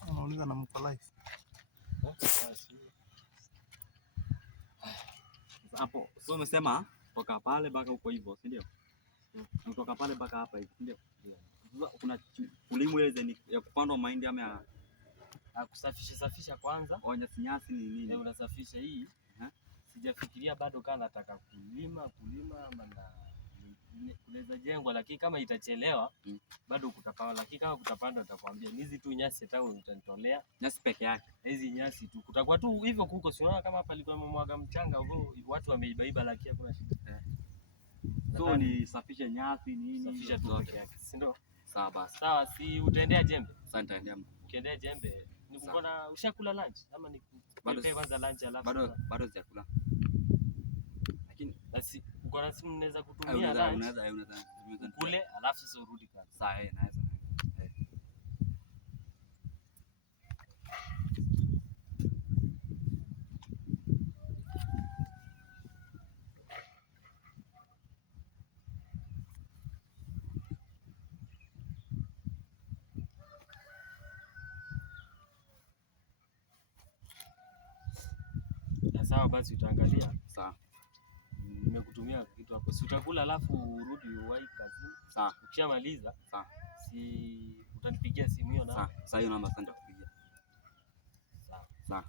Anauliza na mko live hapo. So umesema toka pale mpaka huko hivyo, si ndio? Kutoka pale mpaka hapa hivi, si ndio? Kuna kulimo ile ya kupandwa mahindi ama ya kusafisha kwanza. Nyasi ni nini? Unasafisha hii. Sijafikiria bado kama nataka kulima ama kunaweza jengwa, lakini kama itachelewa bado kutapanda, lakini kama kutapanda nitakwambia. Hizi tu nyasi hata utanitolea nyasi peke yake. Hizi nyasi tu kutakuwa tu hivyo kuko, si unaona kama hapa alikuwa mwaga mchanga huo, watu wameibaiba, lakini hakuna shida. So ni safisha nyasi nini? Safisha tu peke yake, si ndio? Sawa basi. Sawa, si utaendea jembe? Sasa nitaendea. Ukiendea jembe, nikukona ushakula lunch ama nikupe kwanza lunch alafu? Bado sijakula. Lakini basi uko na simu naweza kutumia lunch. Unaweza kule alafu sasa urudi kazi. Sawa, naweza. Sawa basi, utaangalia. Sawa. Nimekutumia kitu hapo. Si utakula alafu urudi uwahi kazi. Sawa. Ukishamaliza, sawa. Si utanipigia simu hiyo na. Sawa. Sasa hiyo namba asante kupigia. Sawa. Sawa.